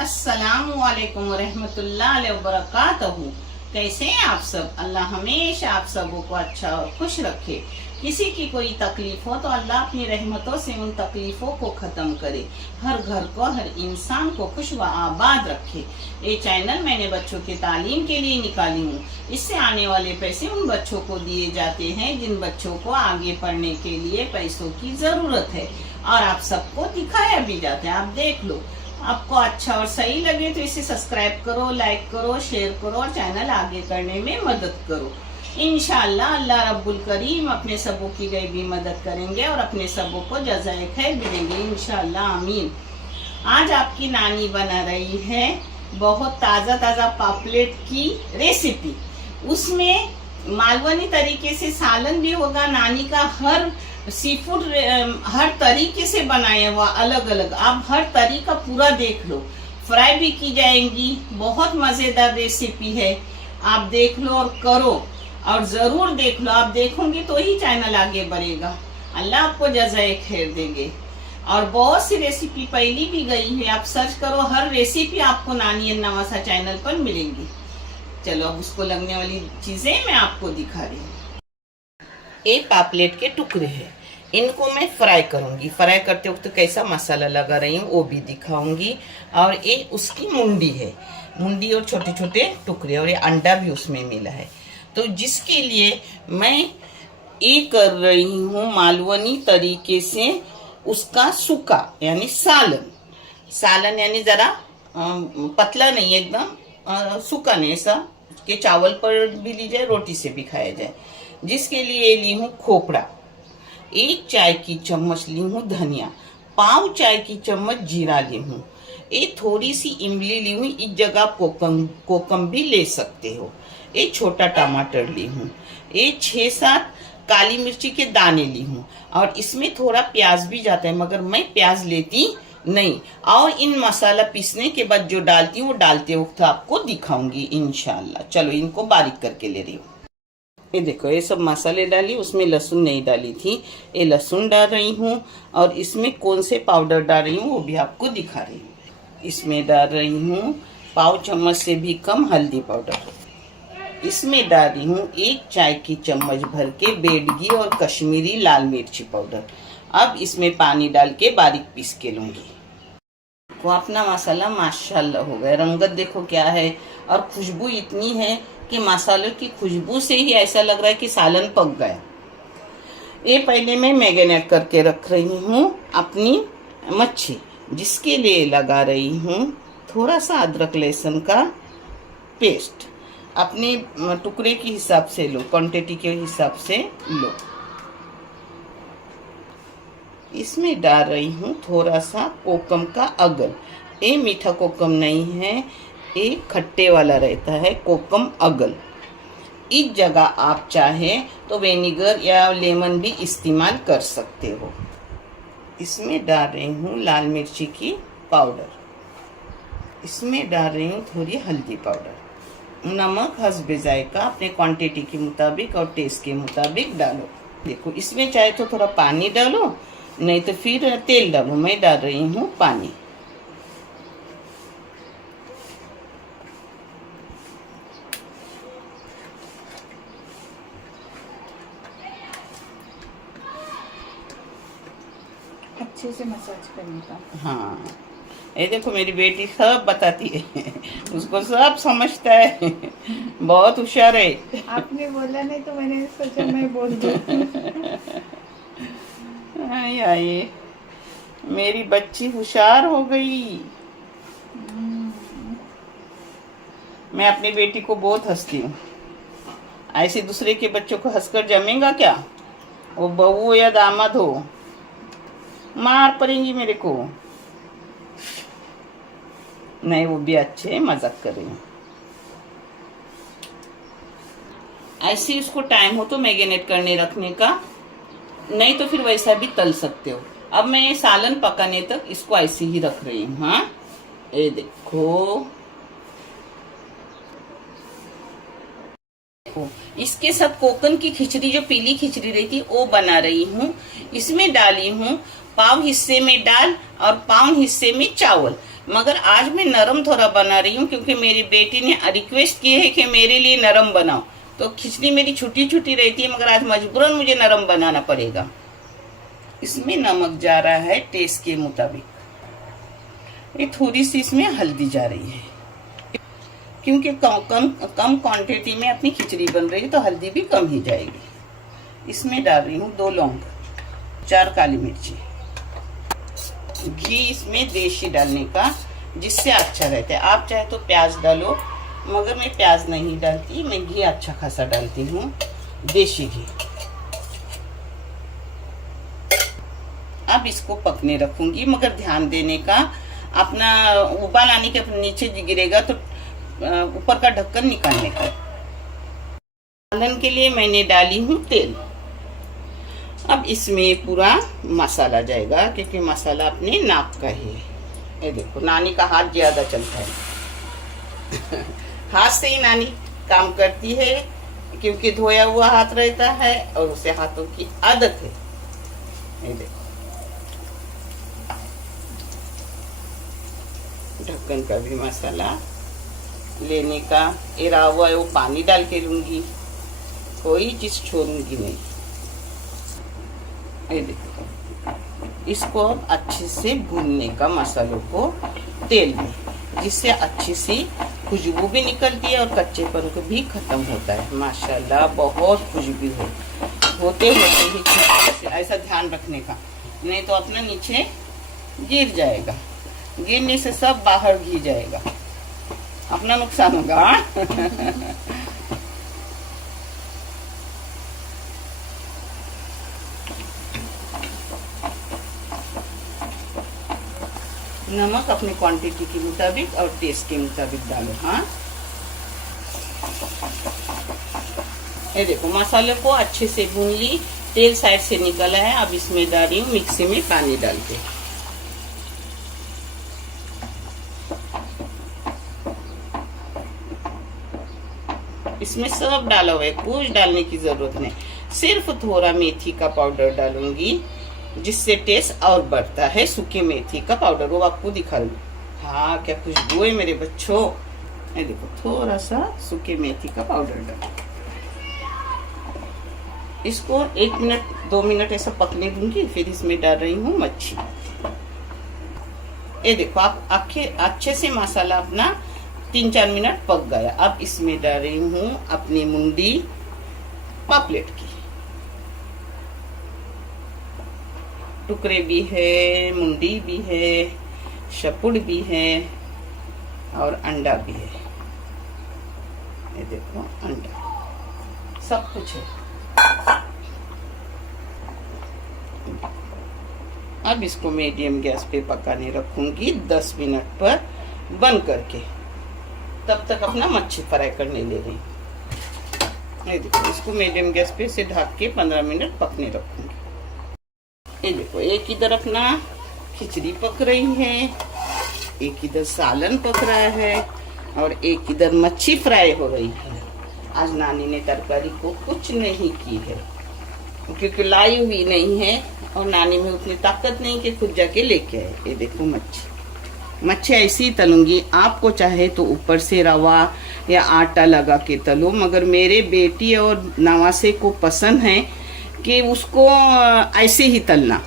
अस्सलामुअलैकुम रहमतुल्लाहि व बरकातहू। कैसे हैं आप सब? अल्लाह हमेशा आप सबों को अच्छा और खुश रखे। किसी की कोई तकलीफ हो तो अल्लाह अपनी रहमतों से उन तकलीफों को खत्म करे, हर घर को हर इंसान को खुश व आबाद रखे। ये चैनल मैंने बच्चों की तालीम के लिए निकाली हूँ। इससे आने वाले पैसे उन बच्चों को दिए जाते हैं जिन बच्चों को आगे पढ़ने के लिए पैसों की जरूरत है, और आप सबको दिखाया भी जाता है। आप देख लो, आपको अच्छा और सही लगे तो इसे सब्सक्राइब करो, लाइक करो, शेयर करो और चैनल आगे करने में मदद करो। इंशाअल्लाह अल्लाह रब्बुल करीम अपने सबों की गैबी मदद करेंगे और अपने सबों को जज़ाए खैर मिलेंगे इंशाअल्लाह, आमीन। आज आपकी नानी बना रही है बहुत ताज़ा ताज़ा पापलेट की रेसिपी। उसमें मालवनी तरीके से सालन भी होगा। नानी का हर सी फूड हर तरीके से बनाया हुआ अलग अलग, आप हर तरीका पूरा देख लो। फ्राई भी की जाएंगी, बहुत मजेदार रेसिपी है। आप देख लो और करो, और जरूर देख लो। आप देखोगे तो ही चैनल आगे बढ़ेगा। अल्लाह आपको जज़ाए खैर देंगे। और बहुत सी रेसिपी पहली भी गई है, आप सर्च करो, हर रेसिपी आपको नानी नवासा चैनल पर मिलेंगी। चलो अब उसको लगने वाली चीजें मैं आपको दिखा रही हूँ। एक पापलेट के टुकड़े हैं, इनको मैं फ्राई करूंगी। फ्राई करते वक्त तो कैसा मसाला लगा रही हूँ वो भी दिखाऊंगी। और ये उसकी मुंडी है, मुंडी और छोटे छोटे टुकड़े, और ये अंडा भी उसमें मिला है। तो जिसके लिए मैं ये कर रही हूँ मालवनी तरीके से उसका सूखा यानी सालन। सालन यानी जरा पतला नहीं, एकदम सूखा नहीं, ऐसा कि चावल पर भी ली जाए, रोटी से भी खाया जाए। जिसके लिए ली हूँ खोपड़ा, 1 चाय की चम्मच ली हूँ धनिया, 5 चाय की चम्मच जीरा ली हूँ, एक थोड़ी सी इमली ली हूँ, इस जगह कोकम भी ले सकते हो। एक छोटा टमाटर ली हूँ, एक 6-7 काली मिर्ची के दाने ली हूँ, और इसमें थोड़ा प्याज भी जाता है मगर मैं प्याज लेती नहीं। और इन मसाला पीसने के बाद जो डालती हूँ वो डालते वक्त आपको दिखाऊंगी इंशाल्लाह। चलो इनको बारीक करके ले रही हूँ। ये देखो, ये सब मसाले डाली, उसमें लहसुन नहीं डाली थी, ये लहसुन डाल रही हूँ। और इसमें कौन से पाउडर डाल रही हूँ वो भी आपको दिखा रही हूँ। इसमें डाल रही हूँ 1 चम्मच से भी कम हल्दी पाउडर। इसमें डाल रही हूँ 1 चाय की चम्मच भर के बेडगी और कश्मीरी लाल मिर्ची पाउडर। अब इसमें पानी डाल के बारीक पीस के लूंगी। तो अपना मसाला माशाल्लाह हो गया, रंगत देखो क्या है, और खुशबू इतनी है कि मसालों की खुशबू से ही ऐसा लग रहा है कि सालन पक गया। ये पहले मैं मैरिनेट करके रख रही हूँ अपनी मच्छी, जिसके लिए लगा रही हूँ थोड़ा सा अदरक लहसुन का पेस्ट। अपने टुकड़े के हिसाब से लो, क्वांटिटी के हिसाब से लो। इसमें डाल रही हूँ थोड़ा सा कोकम का अगल। ये मीठा कोकम नहीं है, ये खट्टे वाला रहता है कोकम अगल। इस जगह आप चाहे तो विनेगर या लेमन भी इस्तेमाल कर सकते हो। इसमें डाल रही हूँ लाल मिर्ची की पाउडर। इसमें डाल रही हूँ थोड़ी हल्दी पाउडर। नमक हस्बे जायका, अपने क्वांटिटी के मुताबिक और टेस्ट के मुताबिक डालो। देखो, इसमें चाहे तो थोड़ा पानी डालो, नहीं तो फिर तेल डालो। मैं डाल रही हूँ पानी। अच्छे से मसाज करने का। हाँ, ये देखो मेरी बेटी सब बताती है, उसको सब समझता है, बहुत होशियार है। आपने बोला नहीं तो मैंने सोचा मैं बोल दूं। ये मेरी बच्ची होशियार हो गई। मैं अपनी बेटी को बहुत हंसती हूँ। ऐसे दूसरे के बच्चों को हंसकर जमेगा क्या? वो बहू या दामाद हो, मार पड़ेंगी मेरे को। नहीं, वो भी अच्छे मजाक कर रही हूँ। ऐसे उसको टाइम हो तो मैरिनेट करने रखने का, नहीं तो फिर वैसा भी तल सकते हो। अब मैं सालन पकाने तक इसको ऐसे ही रख रही हूँ। हाँ, ये देखो, इसके साथ कोकन की खिचड़ी, जो पीली खिचड़ी रहती वो बना रही हूँ। इसमें डाली हूँ पाव हिस्से में दाल और पाव हिस्से में चावल। मगर आज मैं नरम थोड़ा बना रही हूँ क्योंकि मेरी बेटी ने रिक्वेस्ट की है कि मेरे लिए नरम बनाओ। तो खिचड़ी मेरी छोटी छोटी रहती है, मगर आज मजबूरन मुझे नरम बनाना पड़ेगा। इसमें नमक जा रहा है टेस्ट के मुताबिक। ये थोड़ी सी इसमें हल्दी जा रही है क्योंकि कम क्वांटिटी में अपनी खिचड़ी बन रही है तो हल्दी भी कम ही जाएगी। इसमें डाल रही हूँ 2 लौंग, 4 काली मिर्ची। घी इसमें देशी डालने का, जिससे अच्छा रहता है। आप चाहे तो प्याज डालो, मगर मैं प्याज नहीं डालती, मैं घी अच्छा खासा डालती हूँ, देशी घी। अब इसको पकने रखूंगी, मगर ध्यान देने का, अपना उबाल आने के नीचे गिरेगा तो ऊपर का ढक्कन निकालने का। सालन के लिए मैंने डाली हूँ तेल। अब इसमें पूरा मसाला जाएगा क्योंकि मसाला अपने नाप का ही है। ये देखो, नानी का हाथ ज्यादा चलता है हाथ से ही नानी काम करती है क्योंकि धोया हुआ हाथ रहता है और उसे हाथों की आदत है। ये देखो, ढक्कन का भी मसाला लेने का, ये रहा हुआ है वो पानी डाल के लूंगी, कोई चीज छोड़ूंगी नहीं। ये देखो, इसको अच्छे से भूनने का मसालों को तेल में, जिससे अच्छी सी खुशबू भी निकलती है और कच्चेपन को भी खत्म होता है। माशाल्लाह बहुत खुशबू होते ही ऐसा ध्यान रखने का, नहीं तो अपना नीचे गिर जाएगा। गिरने से सब बाहर घी जाएगा, अपना नुकसान होगा नमक अपनी क्वांटिटी के मुताबिक और टेस्ट के मुताबिक डालो। हाँ, ये देखो, मसाले को अच्छे से भून ली, तेल साइड से निकला है। अब इसमें डाल रही हूँ मिक्सी में पानी डाल के। इसमें सब डाला हुआ है, कुछ डालने की जरूरत नहीं, सिर्फ थोड़ा मेथी का पाउडर डालूंगी, जिससे टेस्ट और बढ़ता है। सूखी मेथी का पाउडर, वो आपको दिखा दूं। हाँ, क्या खुशबू है मेरे बच्चों। ये देखो, थोड़ा सा सूखी मेथी का पाउडर डाल, इसको 1 मिनट 2 मिनट ऐसा पकने दूंगी। फिर इसमें डाल रही हूँ मच्छी। ये देखो, आप अच्छे से मसाला अपना 3-4 मिनट पक गया। अब इसमें डाल रही हूँ अपनी मुंडी पापलेट की। टुकड़े भी है, मुंडी भी है, शपुड़ भी है और अंडा भी है। ये देखो, अंडा, सब कुछ है। अब इसको मीडियम गैस पे पकाने रखूंगी 10 मिनट पर बंद करके। तब तक अपना मच्छी फ्राई करने ले रही हूँ। ये देखो, इसको मीडियम गैस पे से ढक के 15 मिनट पकने रखूंगी। ये देखो, एक इधर अपना खिचड़ी पक रही है, एक इधर सालन पक रहा है और एक इधर मच्छी फ्राई हो रही है। आज नानी ने तरकारी को कुछ नहीं की है क्योंकि लाई हुई नहीं है और नानी में उतनी ताकत नहीं कि खुद जाके लेके आए। ये देखो, मच्छी ऐसी ही तलूंगी। आपको चाहे तो ऊपर से रवा या आटा लगा के तलो, मगर मेरे बेटी और नवासे को पसंद है कि उसको ऐसे ही तलना।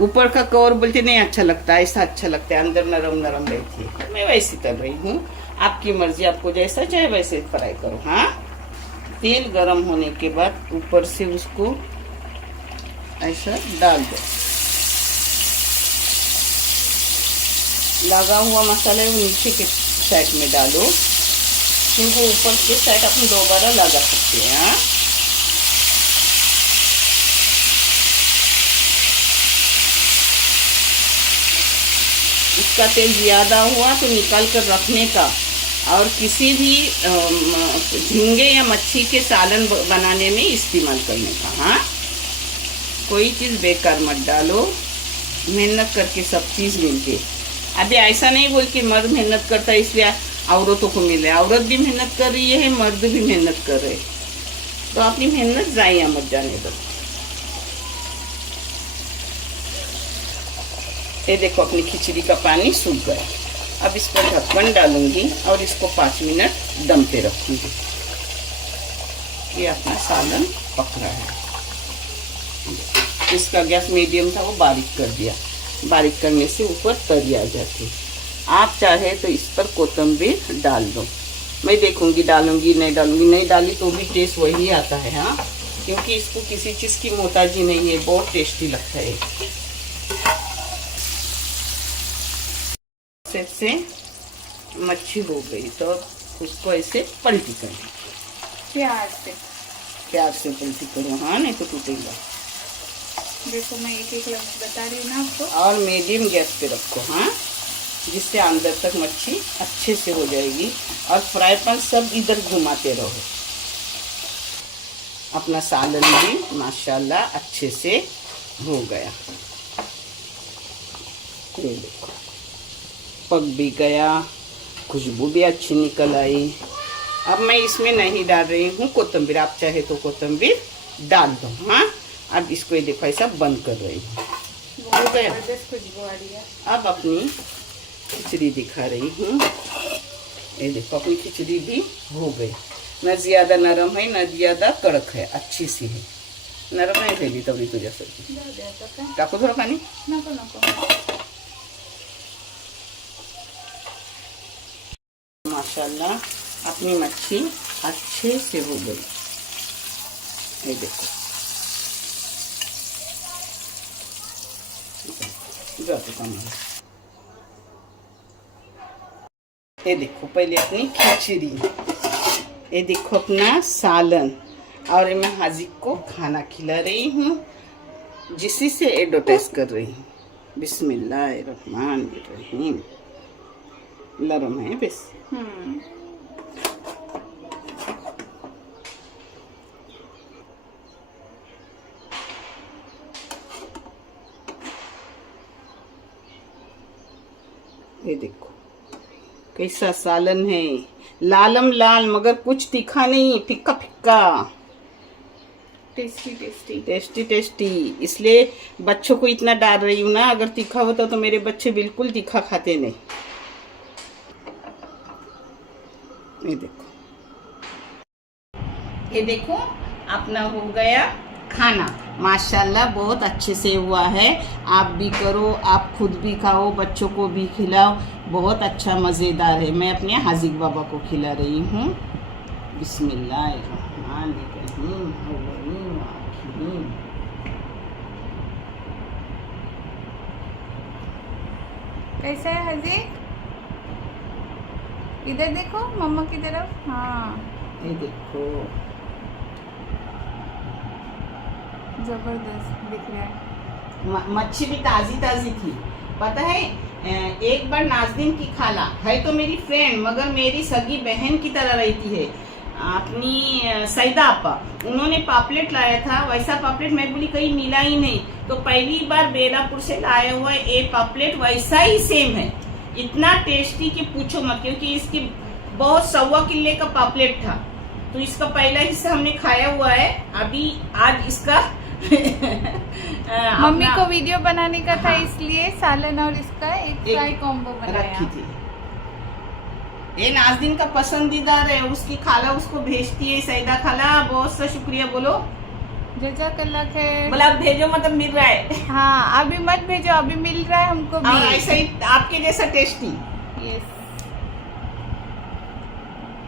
ऊपर का कवर बोलते नहीं अच्छा लगता, ऐसा अच्छा लगता है, अंदर नरम नरम रहती है। मैं वैसे तल रही हूँ, आपकी मर्जी, आपको जैसा चाहे वैसे फ्राई करो। हाँ, तेल गरम होने के बाद ऊपर से उसको ऐसा डाल दो। लगा हुआ मसाला है वो नीचे के साइड में डालो, क्योंकि ऊपर के साइड अपन दोबारा लगा सकते हैं। हाँ, इसका तेल ज्यादा हुआ तो निकाल कर रखने का, और किसी भी झींगे या मच्छी के सालन बनाने में इस्तेमाल करने का। हाँ, कोई चीज बेकार मत डालो, मेहनत करके सब चीज मिलके। अभी ऐसा नहीं बोल कि मर्द मेहनत करता है इसलिए औरतों को मिले, औरत भी मेहनत कर रही है, मर्द भी मेहनत कर रहे, तो अपनी मेहनत जाया मत जाने दो। ये देखो, अपनी खिचड़ी का पानी सूख गया। अब इस पर ढक्कन डालूंगी और इसको 5 मिनट दम पे रखूंगी। ये अपना सालन पक रहा है। इसका गैस मीडियम था, वो बारीक कर दिया। बारीक करने से ऊपर तरी आ जाती। आप चाहे तो इस पर कोतंबीर डाल दो। मैं देखूंगी डालूंगी नहीं डालूंगी, नहीं डाली तो भी टेस्ट वही आता है। हाँ, क्योंकि इसको किसी चीज़ की मोहताजी नहीं है, बहुत टेस्टी लगता है। से मच्छी हो गई तो उसको ऐसे पलटी करना, प्यार से पलटी करो। हाँ, नहीं तो टूटेगा। देखो मैं एक एक लफ्ज बता रही हूँ ना आपको। और मीडियम गैस पे रखो। हाँ, जिससे अंदर तक मच्छी अच्छे से हो जाएगी। और फ्राई पैन सब इधर घुमाते रहो। अपना सालन भी माशाल्लाह अच्छे से हो गया। ये देखो पक भी गया, खुशबू भी अच्छी निकल आई। अब मैं इसमें नहीं डाल रही हूँ कोतंबीर, आप चाहे तो कोतंबीर डाल दो। हाँ, अब इसको ये देखो ऐसा बंद कर रही हूँ। हो गया। अब अपनी खिचड़ी दिखा रही हूँ। ये देखो अपनी खिचड़ी भी हो गई। न ज्यादा नरम है न ज्यादा कड़क है, अच्छी सी है। नरम नहीं थी तभी तुझे डाको थोड़ा पानी। माशाल्लाह अपनी मच्छी अच्छे से हो गई। ये देखो ये देखो पहले अपनी खिचड़ी, ये देखो अपना सालन, और मैं हाजिक को खाना खिला रही हूँ, जिसी से एडवर्टाइज कर रही हूँ। बिस्मिल्लाहिर्रहमानिर्रहीम। लरम है बस। ये देखो कैसा सालन है, लालम लाल मगर कुछ तीखा नहीं, फिक्का फिक्का, टेस्टी टेस्टी टेस्टी टेस्टी। इसलिए बच्चों को इतना डाल रही हूँ ना, अगर तीखा होता तो मेरे बच्चे बिल्कुल तीखा खाते नहीं। ये देखो अपना हो गया खाना। माशाल्लाह बहुत अच्छे से हुआ है। आप भी करो, आप खुद भी खाओ, बच्चों को भी खिलाओ, बहुत अच्छा मज़ेदार है। मैं अपने हाजिक बाबा को खिला रही हूँ। बिस्मिल्लाहिर्रहमानिर्रहीम। कैसा है हाजिक? इधर देखो मम्मा की तरफ। हाँ, ये देखो जबरदस्त दिख रहा है। मच्छी भी ताजी ताजी थी। पता है, एक बार नाज़नीन की खाला है तो मेरी फ्रेंड, मगर मेरी सगी बहन की तरह रहती है, अपनी सईदा आपा, उन्होंने पापलेट लाया था। वैसा पापलेट मैं बोली कहीं मिला ही नहीं, तो पहली बार बेलापुर से लाया हुआ ये पापलेट वैसा ही सेम है। इतना टेस्टी कि पूछो मत, क्योंकि इसकी बहुत 1.25 किलो का पापलेट था। तो इसका पहला हिस्सा हमने खाया हुआ है। अभी आज इसका मम्मी को वीडियो बनाने का था, इसलिए सालन और इसका एक फ्राई कॉम्बो बनाया रखी थी। ये नाज़नीन का पसंदीदा है, उसकी खाला उसको भेजती है। सईदा खाला बहुत सा शुक्रिया बोलो। जज़ाकल्लाह खैर। बोला अब भेजो, मतलब मिल रहा है। हाँ, अभी मत भेजो, अभी मिल रहा है हमको भी। ऐसा ही आपके जैसा टेस्टी। यस,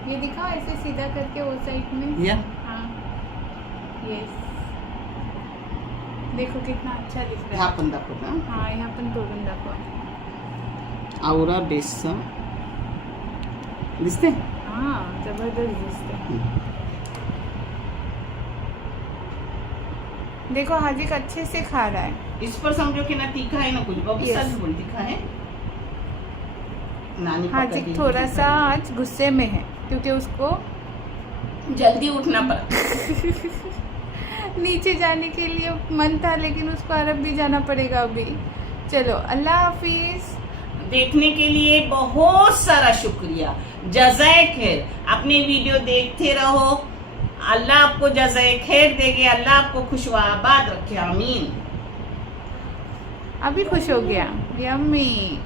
ये दिखाओ ऐसे सीधा करके वो साइड में। या हाँ, यस, देखो कितना अच्छा दिख रहा है। यहाँ पण दाखव ना। हाँ, यहाँ पण तोडून दाखवा। आवरा बेसन दिसते। हाँ, जबरदस्त दिसते। देखो हाजिक अच्छे से खा रहा है। इस पर समझो कि ना तीखा है ना कुछ, बहुत Yes. सच बोल तीखा है। नानी हाजिक थोड़ा सा आज गुस्से में है, क्योंकि उसको जल्दी उठना पड़ा। नीचे जाने के लिए मन था, लेकिन उसको अरब भी जाना पड़ेगा अभी। चलो, अल्लाह हाफिज। देखने के लिए बहुत सारा शुक्रिया, जज़ाए खैर। अपने वीडियो देखते रहो, अल्लाह आपको जज़ाए खैर देंगे, अल्लाह आपको खुश व आबाद रखे, आमीन। अभी खुश हो गया, यम्मी।